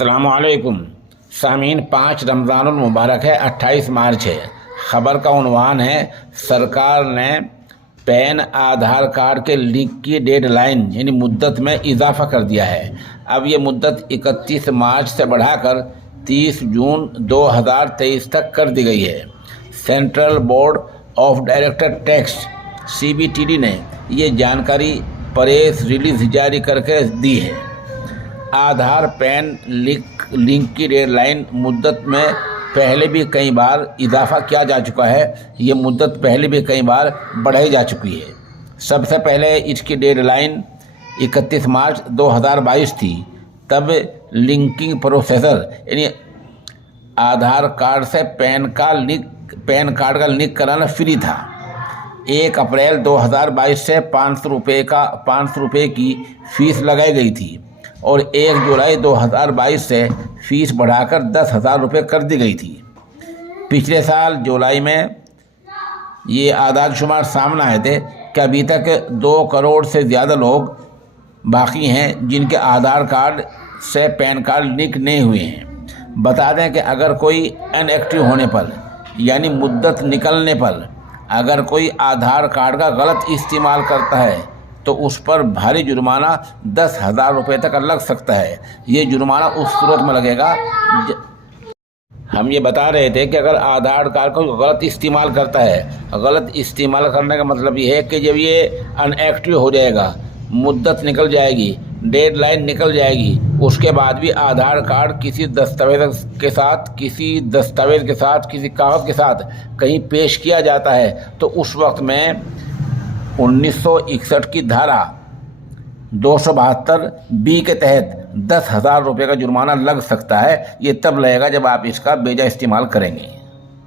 अस्सलामुअलैकुम सामीन। 5 रमज़ानुल मुबारक है, 28 मार्च है। ख़बर का उन्वान है, सरकार ने पैन आधार कार्ड के लिंक की डेडलाइन यानी मुद्दत में इजाफ़ा कर दिया है। अब ये मुद्दत 31 मार्च से बढ़ाकर 30 जून 2023 तक कर दी गई है। Central board of director tax CBTD ने ये जानकारी प्रेस रिलीज जारी करके दी है। आधार पैन लिंक की डेडलाइन मुद्दत में पहले भी कई बार इजाफा किया जा चुका है। ये मुद्दत पहले भी कई बार बढ़ाई जा चुकी है। सबसे पहले इसकी डेडलाइन 31 मार्च 2022 थी। तब लिंकिंग प्रोसेसर यानी आधार कार्ड से पैन कार्ड का लिंक कराना फ्री था। 1 अप्रैल 2022 से 500 रुपये की फ़ीस लगाई गई थी और 1 जुलाई 2022 से फ़ीस बढ़ाकर 10,000 रुपये कर दी गई थी। पिछले साल जुलाई में ये आदाद-शुमार सामने आए थे कि अभी तक 2 करोड़ से ज़्यादा लोग बाकी हैं जिनके आधार कार्ड से पैन कार्ड लिंक नहीं हुए हैं। बता दें कि अगर कोई इनएक्टिव होने पर यानी मुद्दत निकलने पर अगर कोई आधार कार्ड का गलत इस्तेमाल करता है तो उस पर भारी जुर्माना 10,000 रुपये तक लग सकता है। ये जुर्माना उस सूरत में लगेगा, हम ये बता रहे थे कि अगर आधार कार्ड को गलत इस्तेमाल करता है, गलत इस्तेमाल करने का मतलब ये है कि जब ये अनएक्टिव हो जाएगा, मुद्दत निकल जाएगी, डेडलाइन निकल जाएगी, उसके बाद भी आधार कार्ड किसी दस्तावेज़ के साथ, किसी कागज़ के साथ कहीं पेश किया जाता है तो उस वक्त में 1961 की धारा 272B के तहत 10,000 रुपये का जुर्माना लग सकता है। ये तब लगेगा जब आप इसका बेजा इस्तेमाल करेंगे।